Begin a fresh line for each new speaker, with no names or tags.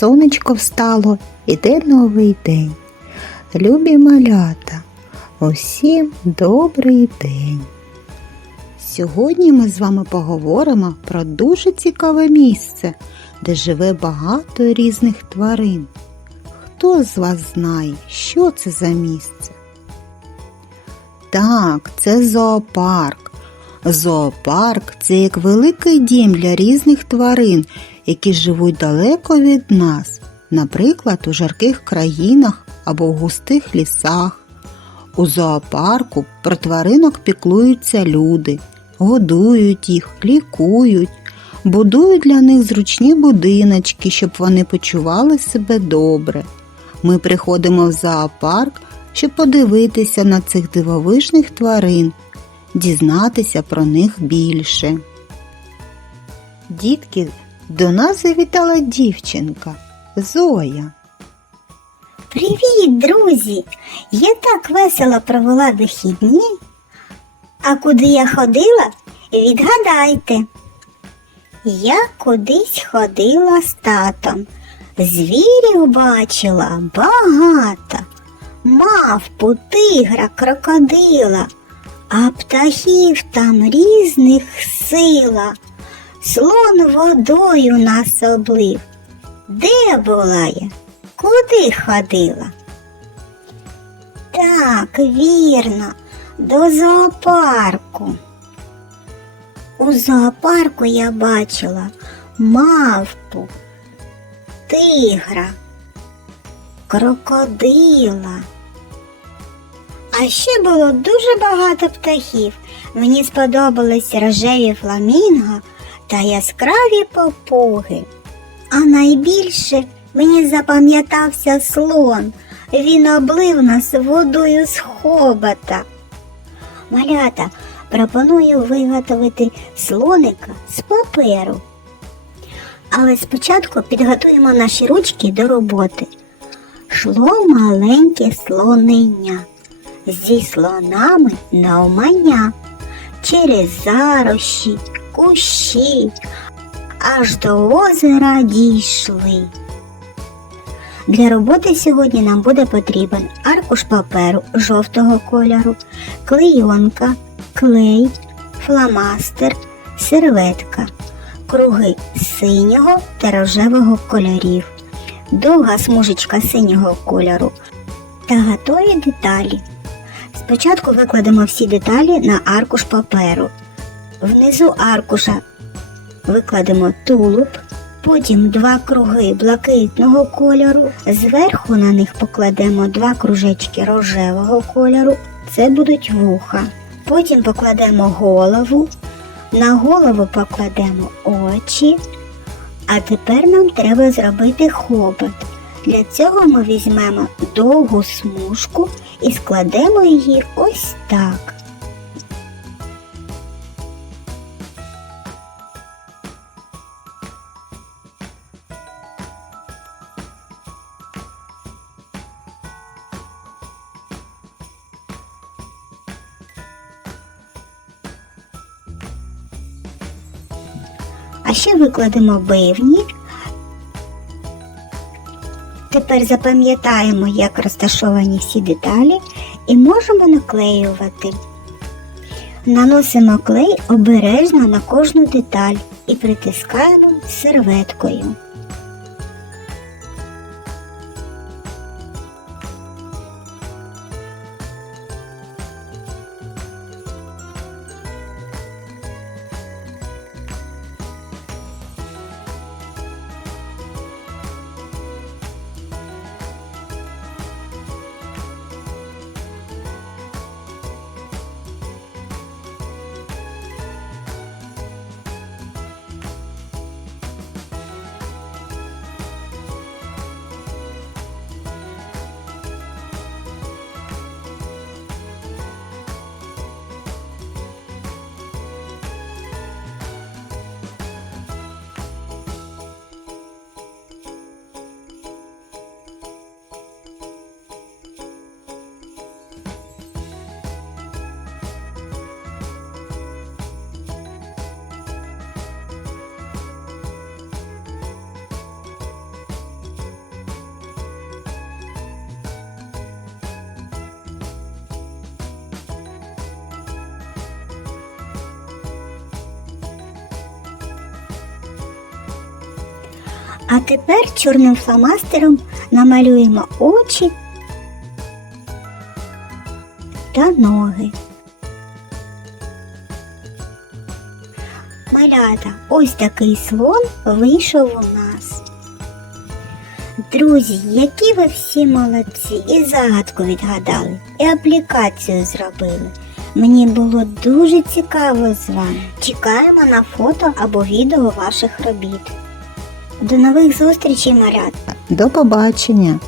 сонечко встало, іде новий день. Любі малята, усім добрий день. Сьогодні ми з вами поговоримо про дуже цікаве місце, де живе багато різних тварин. Хто з вас знає, що це за місце? Так, це зоопарк. Зоопарк це як великий дім для різних тварин, які живуть далеко від нас, наприклад, у жарких країнах або в густих лісах. У зоопарку про тваринок піклуються люди, годують їх, лікують, будують для них зручні будиночки, щоб вони почували себе добре. Ми приходимо в зоопарк, щоб подивитися на цих дивовижних тварин, дізнатися про них більше. Дітки, до нас завітала дівчинка Зоя.
Привіт, друзі! Я так весело провела вихідні. А куди я ходила? Відгадайте. Я кудись ходила з татом. Звірів бачила багато. Мавпу, тигра, крокодила, а птахів там різних сила. Слон водою нас облив. Де була я? Куди ходила? Так, вірно, до зоопарку. У зоопарку я бачила мавпу, тигра, крокодила. А ще було дуже багато птахів. Мені сподобались рожеві фламінго та яскраві попуги. А найбільше мені запам'ятався слон. Він облив нас водою з хобота. Малята, пропоную виготовити слоника з паперу. Але спочатку підготуємо наші ручки до роботи. Шло маленьке слонення зі слонами на навмання через зарощі, кущі, аж до озера дійшли. Для роботи сьогодні нам буде потрібен аркуш паперу жовтого кольору, клейонка, клей, фломастер, серветка, круги синього та рожевого кольорів, довга смужечка синього кольору та готові деталі. Спочатку викладемо всі деталі на аркуш паперу. Внизу аркуша викладемо тулуб, потім два круги блакитного кольору. Зверху на них покладемо два кружечки рожевого кольору. Це будуть вуха. Потім покладемо голову, на голову покладемо очі. А тепер нам треба зробити хобот. Для цього ми візьмемо довгу смужку і складемо її ось так. А ще викладемо бивні. Тепер запам'ятаємо, як розташовані всі деталі і можемо наклеювати. Наносимо клей обережно на кожну деталь і притискаємо серветкою. А тепер чорним фломастером намалюємо очі та ноги. Малята, ось такий слон вийшов у нас. Друзі, які ви всі молодці, і загадку відгадали, і аплікацію зробили. Мені було дуже цікаво з вами. Чекаємо на фото або відео ваших робіт. До нових зустрічей, малят!
До побачення!